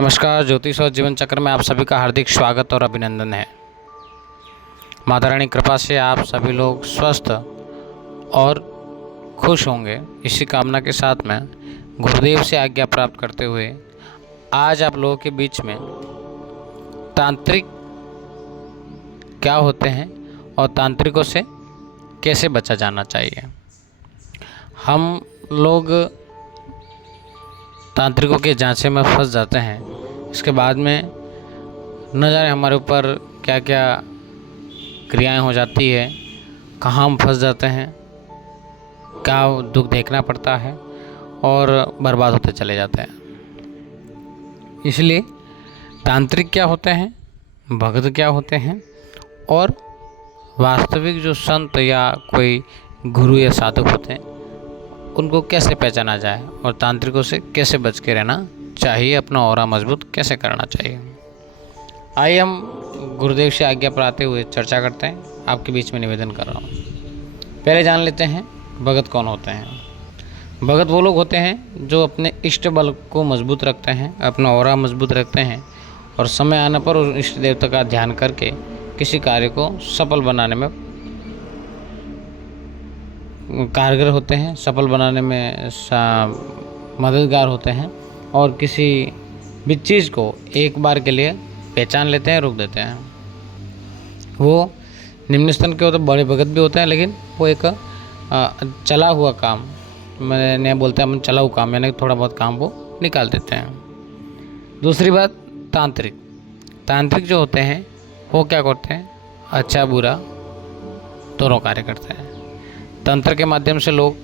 नमस्कार। ज्योतिष और जीवन चक्र में आप सभी का हार्दिक स्वागत और अभिनंदन है। माता रानी कृपा से आप सभी लोग स्वस्थ और खुश होंगे, इसी कामना के साथ में गुरुदेव से आज्ञा प्राप्त करते हुए आज आप लोगों के बीच में तांत्रिक क्या होते हैं और तांत्रिकों से कैसे बचा जाना चाहिए। हम लोग तांत्रिकों के जांचे में फंस जाते हैं, इसके बाद में न जाने हमारे ऊपर क्या क्या क्रियाएं हो जाती है, कहाँ हम फंस जाते हैं, क्या दुख देखना पड़ता है और बर्बाद होते चले जाते हैं। इसलिए तांत्रिक क्या होते हैं, भक्त क्या होते हैं और वास्तविक जो संत या कोई गुरु या साधक होते हैं उनको कैसे पहचाना जाए और तांत्रिकों से कैसे बच के रहना चाहिए, अपना ऑरा मजबूत कैसे करना चाहिए। आइए हम गुरुदेव से आज्ञा पाते हुए चर्चा करते हैं। आपके बीच में निवेदन कर रहा हूँ। पहले जान लेते हैं भगत कौन होते हैं। भगत वो लोग होते हैं जो अपने इष्ट बल को मजबूत रखते हैं, अपना ऑरा मजबूत रखते हैं और समय आने पर उस इष्ट देवता का ध्यान करके किसी कार्य को सफल बनाने में कारगर होते हैं, सफल बनाने में मददगार होते हैं और किसी भी चीज़ को एक बार के लिए पहचान लेते हैं, रोक देते हैं। वो निम्न स्तन के होते बड़े भगत भी होते हैं, लेकिन वो एक चला हुआ काम, मैंने बोलते हैं चला हुआ काम, यानी थोड़ा बहुत काम वो निकाल देते हैं। दूसरी बात तांत्रिक जो होते हैं वो क्या करते हैं, अच्छा बुरा दोनों कार्य करते हैं। तंत्र के माध्यम से लोग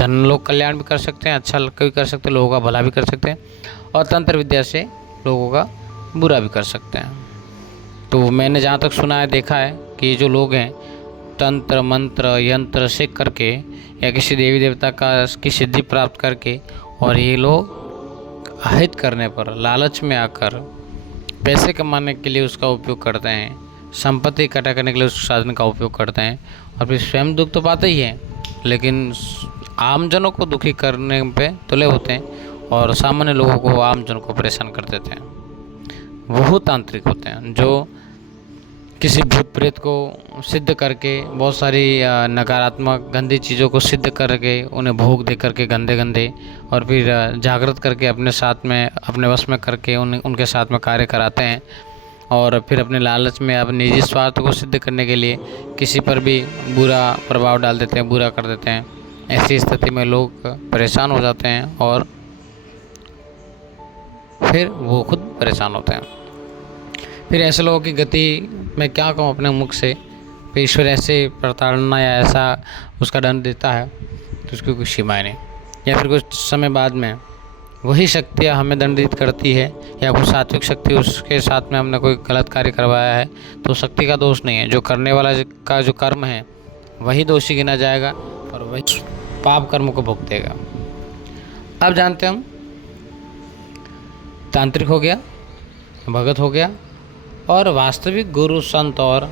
लोक कल्याण भी कर सकते हैं, अच्छा भी कर सकते हैं, लोगों का भला भी कर सकते हैं और तंत्र विद्या से लोगों का बुरा भी कर सकते हैं। तो मैंने जहाँ तक सुना है, देखा है कि जो लोग हैं तंत्र मंत्र यंत्र सीख करके या किसी देवी देवता की सिद्धि प्राप्त करके, और ये लोग अहित करने पर लालच में आकर पैसे कमाने के लिए उसका उपयोग करते हैं, संपत्ति इकट्ठा करने के लिए उस साधन का उपयोग करते हैं और फिर स्वयं दुख तो पाते ही हैं, लेकिन आमजनों को दुखी करने पे तुले होते हैं और सामान्य लोगों को, आमजनों को परेशान कर देते हैं। वो तांत्रिक होते हैं जो किसी भूत प्रेत को सिद्ध करके, बहुत सारी नकारात्मक गंदी चीज़ों को सिद्ध करके, उन्हें भोग दे करके गंदे और फिर जागृत करके अपने साथ में, अपने वश में करके उनके साथ में कार्य कराते हैं और फिर अपने लालच में अपने निजी स्वार्थ को सिद्ध करने के लिए किसी पर भी बुरा प्रभाव डाल देते हैं, बुरा कर देते हैं। ऐसी स्थिति में लोग परेशान हो जाते हैं और फिर वो खुद परेशान होते हैं। फिर ऐसे लोगों की गति मैं क्या कहूँ अपने मुख से, फिर ईश्वर ऐसे प्रताड़ना या ऐसा उसका दंड देता है तो उसकी कोई सीमाएँ नहीं, या फिर कुछ समय बाद में वही शक्तियाँ हमें दंडित करती है या कोई सात्विक शक्ति उसके साथ में हमने कोई गलत कार्य करवाया है तो शक्ति का दोष नहीं है, जो करने वाला का जो कर्म है वही दोषी गिना जाएगा और वही पाप कर्म को भुगतेगा। अब जानते हैं हम तांत्रिक हो गया, भगत हो गया और वास्तविक गुरु संत और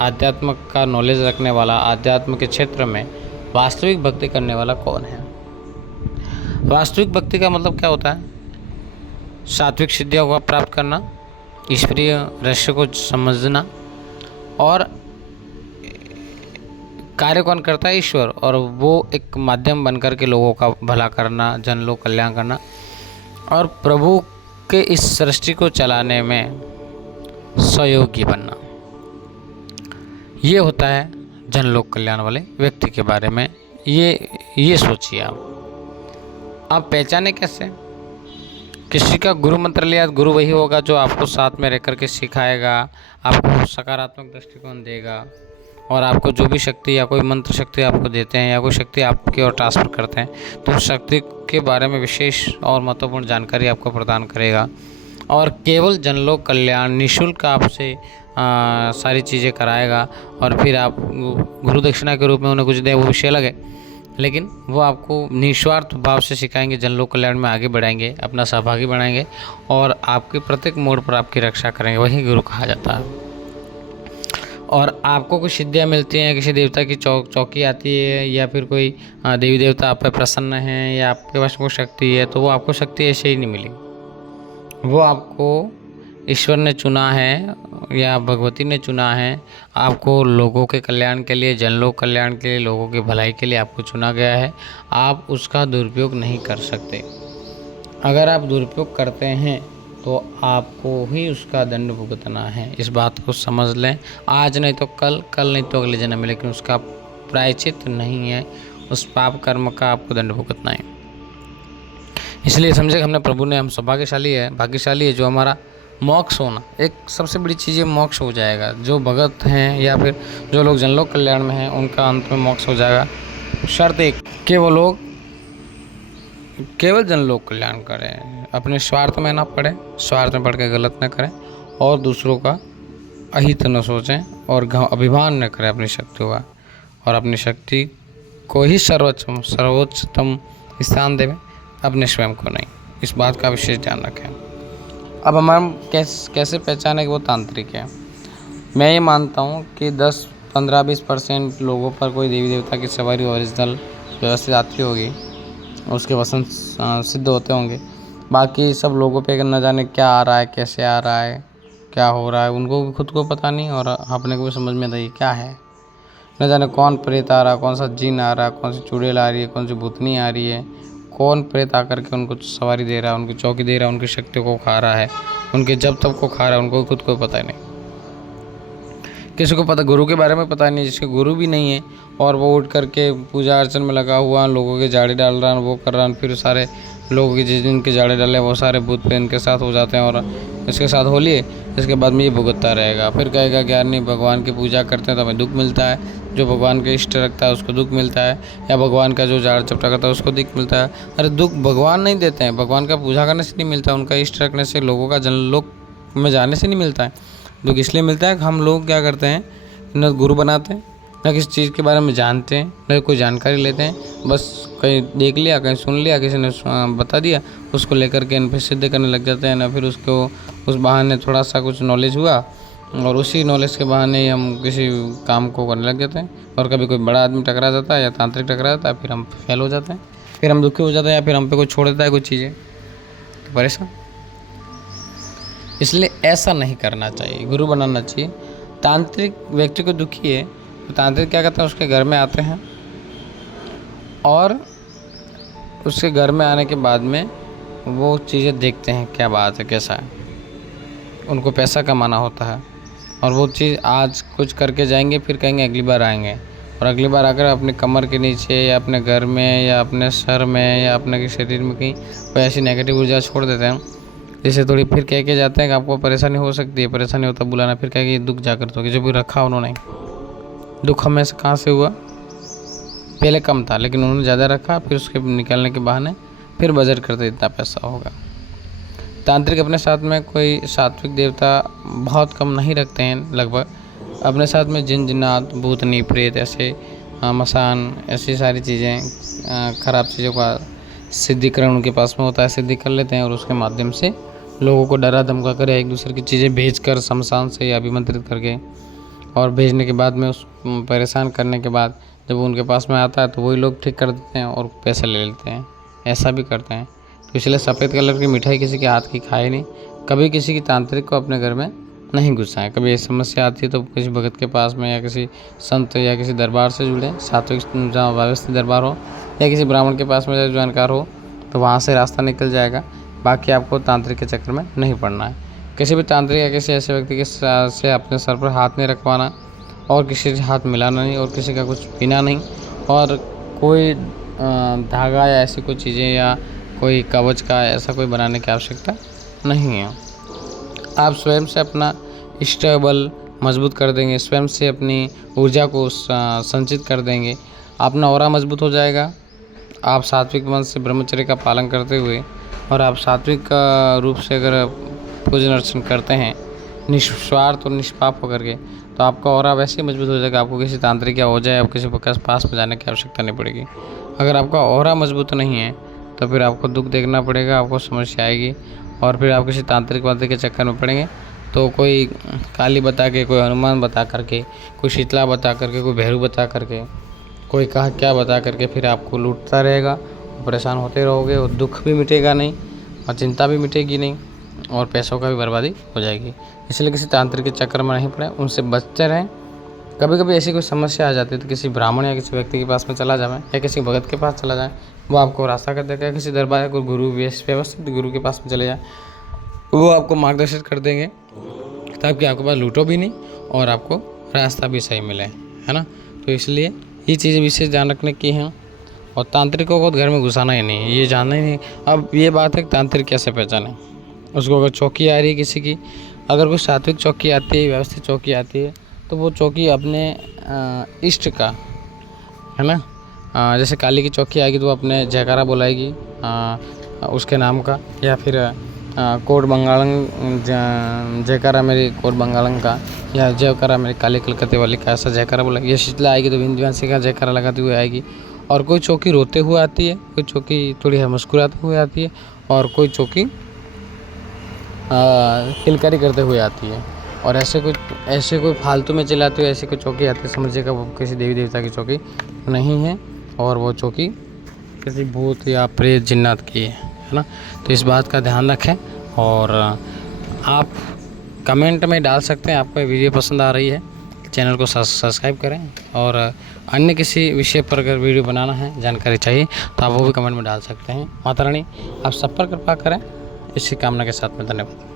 आध्यात्म का नॉलेज रखने वाला, आध्यात्म के क्षेत्र में वास्तविक भक्ति करने वाला कौन है। वास्तविक भक्ति का मतलब क्या होता है, सात्विक सिद्धियों को प्राप्त करना, ईश्वरीय रहस्य को समझना और कार्य कौन करता है, ईश्वर, और वो एक माध्यम बनकर के लोगों का भला करना, जन लोक कल्याण करना और प्रभु के इस सृष्टि को चलाने में सहयोगी बनना। ये होता है जन लोक कल्याण वाले व्यक्ति के बारे में। ये सोचिए आप पहचाने कैसे। किसी का गुरु मंत्र लिया, गुरु वही होगा जो आपको साथ में रह कर के सिखाएगा, आपको सकारात्मक दृष्टिकोण देगा और आपको जो भी शक्ति या कोई मंत्र शक्ति आपको देते हैं या कोई शक्ति आपकी ओर ट्रांसफ़र करते हैं तो उस शक्ति के बारे में विशेष और महत्वपूर्ण जानकारी आपको प्रदान करेगा और केवल जनलोक कल्याण निःशुल्क आपसे सारी चीज़ें कराएगा और फिर आप गुरु दक्षिणा के रूप में उन्हें कुछ दें, वो विषय अलग है, लेकिन वो आपको निस्वार्थ भाव से सिखाएंगे, जनलोक कल्याण में आगे बढ़ाएंगे, अपना सहभागी बनाएंगे और आपके प्रत्येक मोड़ पर आपकी रक्षा करेंगे। वही गुरु कहा जाता है। और आपको कुछ सिद्धियाँ मिलती हैं, किसी देवता की चौकी आती है या फिर कोई देवी देवता आप पर प्रसन्न है या आपके पास कोई शक्ति है, तो वो आपको शक्ति ऐसे ही नहीं मिली। वो आपको ईश्वर ने चुना है या भगवती ने चुना है, आपको लोगों के कल्याण के लिए, जनलोक कल्याण के लिए, लोगों की भलाई के लिए आपको चुना गया है। आप उसका दुरुपयोग नहीं कर सकते। अगर आप दुरुपयोग करते हैं तो आपको ही उसका दंड भुगतना है। इस बात को समझ लें। आज नहीं तो कल, कल नहीं तो अगले जन्म में, लेकिन उसका प्रायश्चित नहीं है। उस पाप कर्म का आपको दंड भुगतना है। इसलिए समझे हमने प्रभु ने हम सौभाग्यशाली है, भाग्यशाली है जो हमारा मोक्ष होना, एक सबसे बड़ी चीज़ है मोक्ष हो जाएगा। जो भगत हैं या फिर जो लोग जनलोक कल्याण में हैं उनका अंत में मोक्ष हो जाएगा। शर्त एक कि वो लोग केवल जनलोक कल्याण करें, अपने स्वार्थ में ना पड़े, स्वार्थ में पड़ के गलत ना करें और दूसरों का अहित न सोचें और अभिमान न करें अपनी शक्तियों का, और अपनी शक्ति को ही सर्वोच्चतम स्थान देवें, अपने स्वयं को नहीं। इस बात का विशेष ध्यान रखें। अब हम कैसे पहचानें कि वो तांत्रिक है। मैं ये मानता हूँ कि 10, 15, 20% लोगों पर कोई देवी देवता की सवारी ओरिजिनल व्यवस्थित आती होगी, उसके वचन सिद्ध होते होंगे। बाकी सब लोगों पे न जाने क्या आ रहा है, कैसे आ रहा है, क्या हो रहा है, उनको भी खुद को पता नहीं और अपने को भी समझ में नहीं क्या है। न जाने कौन प्रेत आ रहा है, कौन सा जिन आ रहा है, कौन सी चुड़ैल आ रही है, कौन सी भूतनी आ रही है, कौन प्रेत आकर के उनको सवारी दे रहा है, उनकी चौकी दे रहा है, उनकी शक्ति को खा रहा है, उनके जब तब को खा रहा है, उनको खुद को पता ही नहीं। किसी को पता, गुरु के बारे में पता नहीं, जिसके गुरु भी नहीं है और वो उठ करके पूजा अर्चन में लगा हुआ, लोगों के जाड़े डाल रहा है, वो कर रहा है, फिर सारे लोगों के जिस दिन के जाड़े डाले वो सारे भूत पे इनके साथ हो जाते हैं और इसके साथ होली है। इसके बाद में ये भुगतता रहेगा, फिर कहेगा कि यार नहीं, भगवान की पूजा करते हैं तो हमें दुख मिलता है, जो भगवान के इष्ट रखता है उसको दुख मिलता है, या भगवान का जो जाड़ चपटा करता है उसको दुख मिलता है। अरे दुख भगवान नहीं देते हैं, भगवान का पूजा करने से नहीं मिलता, उनका इष्ट रखने से, लोगों का जनलोक में जाने से नहीं मिलता है। दुख इसलिए मिलता है कि हम लोग क्या करते हैं, न गुरु बनाते हैं, न किसी चीज़ के बारे में जानते हैं, न कोई जानकारी लेते हैं, बस कहीं देख लिया, कहीं सुन लिया, किसी ने बता दिया, उसको लेकर के इन पर सिद्ध करने लग जाते हैं। ना फिर उसको उस बहाने थोड़ा सा कुछ नॉलेज हुआ और उसी नॉलेज के बहाने ही हम किसी काम को करने लग जाते हैं। और कभी कोई बड़ा आदमी टकरा जाता है या तांत्रिक टकरा जाता है, फिर हम फेल हो जाते हैं, फिर हम दुखी हो जाते हैं, या फिर हम पे कोई छोड़ देता है कुछ चीज़ें, तो परेशान। इसलिए ऐसा नहीं करना चाहिए, गुरु बनाना चाहिए। तांत्रिक व्यक्ति को दुखी है तो तांत्रिक क्या करते हैं, उसके घर में आते हैं और उसके घर में आने के बाद में वो चीज़ें देखते हैं क्या बात है, कैसा है। उनको पैसा कमाना होता है और वो चीज़ आज कुछ करके जाएंगे, फिर कहेंगे अगली बार आएंगे, और अगली बार आकर अपने कमर के नीचे या अपने घर में या अपने सर में या अपने शरीर में कहीं कोई ऐसी नेगेटिव ऊर्जा छोड़ देते हैं, जैसे थोड़ी फिर कह के जाते हैं कि आपको परेशानी हो सकती है, परेशानी होता बुलाना, फिर कहेंगे ये दुख जाकर तो जो भी रखा उन्होंने, दुख हमेशा कहाँ से हुआ, पहले कम था लेकिन उन्होंने ज़्यादा रखा, फिर उसके निकलने के बहाने फिर बजट करते इतना पैसा होगा। तांत्रिक अपने साथ में कोई सात्विक देवता बहुत कम नहीं रखते हैं, लगभग अपने साथ में जिन जिन्नात, भूतनी, प्रेत, ऐसे मसान, ऐसी सारी चीज़ें, खराब चीज़ों का सिद्धिकरण उनके पास में होता है, सिद्धि कर लेते हैं और उसके माध्यम से लोगों को डरा धमका कर एक दूसरे की चीज़ें भेज कर शमशान से या अभिमंत्रित करके, और भेजने के बाद में उस परेशान करने के बाद जब उनके पास में आता है तो वही लोग ठीक कर देते हैं और पैसे ले लेते हैं, ऐसा भी करते हैं। तो इसलिए सफ़ेद कलर की मिठाई किसी के हाथ की खाए नहीं, कभी किसी की तांत्रिक को अपने घर में नहीं घुसाएं। कभी ऐसी समस्या आती है तो किसी भगत के पास में या किसी संत या किसी दरबार से जुड़े, सात्विक जहाँ व्यवस्थित दरबार हो, या किसी ब्राह्मण के पास में जानकार हो, तो वहाँ से रास्ता निकल जाएगा। बाकी आपको तांत्रिक के चक्कर में नहीं पड़ना है। किसी भी तांत्रिक या किसी ऐसे व्यक्ति के से अपने सर पर हाथ नहीं रखवाना और किसी से हाथ मिलाना नहीं और किसी का कुछ पीना नहीं, और कोई धागा या ऐसी कोई चीज़ें या कोई कवच का ऐसा कोई बनाने की आवश्यकता नहीं है। आप स्वयं से अपना इष्ट बल मजबूत कर देंगे, स्वयं से अपनी ऊर्जा को संचित कर देंगे, अपना ऑरा मजबूत हो जाएगा। आप सात्विक मन से ब्रह्मचर्य का पालन करते हुए और आप सात्विक रूप से अगर पूजन अर्चन करते हैं निस्वार्थ और निष्पाप होकर के, तो आपका ऑरा वैसे ही मजबूत हो जाएगा। आपको किसी तांत्रिक या हो जाए आप किसी के पास में जाने की आवश्यकता नहीं पड़ेगी। अगर आपका ऑरा मजबूत नहीं है तो फिर आपको दुख देखना पड़ेगा, आपको समस्या आएगी और फिर आप किसी तांत्रिक वांत्रिक के चक्कर में पड़ेंगे। तो कोई काली बता के, कोई हनुमान बता करके, कोई शीतला बता करके, कोई भैरू बता करके, कोई कहा क्या बता करके फिर आपको लूटता रहेगा, परेशान होते रहोगे और दुख भी मिटेगा नहीं और चिंता भी मिटेगी नहीं और पैसों का भी बर्बादी हो जाएगी। इसलिए किसी तांत्रिक के चक्कर में नहीं पड़े, उनसे बचते रहें। कभी कभी ऐसी कोई समस्या आ जाती है तो किसी ब्राह्मण या किसी व्यक्ति के पास में चला जाए या किसी भगत के पास चला जाए, वो आपको रास्ता कर देगा। किसी दरबार या कोई गुरु व्यवस्थित गुरु के पास में चले जाए, वो आपको मार्गदर्शित कर देंगे ताकि आपके पास लूटो भी नहीं और आपको रास्ता भी सही मिले, है ना। तो इसलिए ये चीज़ें विशेष ध्यान रखने की हैं। और तांत्रिकों को घर में घुसाना ही नहीं, ये जानना ही नहीं। अब ये बात है कि तांत्रिक कैसे पहचाने उसको। अगर चौकी आ रही है किसी की, अगर कोई सात्विक चौकी आती है, व्यवस्थित चौकी आती है, तो वो चौकी अपने इष्ट का, है ना। जैसे काली की चौकी आएगी तो वो अपने जयकारा बुलाएगी उसके नाम का, या फिर कोट बंगालन जयकारा मेरी कोट बंगालन का, या जयकारा मेरी काली कलकत्ते वाली का, ऐसा जयकारा बुलाएगी। या शीतला आएगी तो विंध्यवासिनी का जयकारा लगाते हुए आएगी। और कोई चौकी रोते हुए आती है, कोई चौकी थोड़ी मुस्कुराते हुए आती है, और कोई चौकी किलकारी करते हुए आती है। और ऐसे कोई फालतू में चिल्लाती हुई ऐसी कोई चौकी आती है, समझिएगा वो किसी देवी देवता की चौकी नहीं है, और वो चौकी किसी भूत या प्रेत जिन्नात की है ना। तो इस बात का ध्यान रखें। और आप कमेंट में डाल सकते हैं आपको ये वीडियो पसंद आ रही है, चैनल को सब्सक्राइब करें। और अन्य किसी विषय पर अगर वीडियो बनाना है, जानकारी चाहिए, तो आप वो भी कमेंट में डाल सकते हैं। माता रानी आप सब पर कृपा करें, इसी कामना के साथ में धन्यवाद।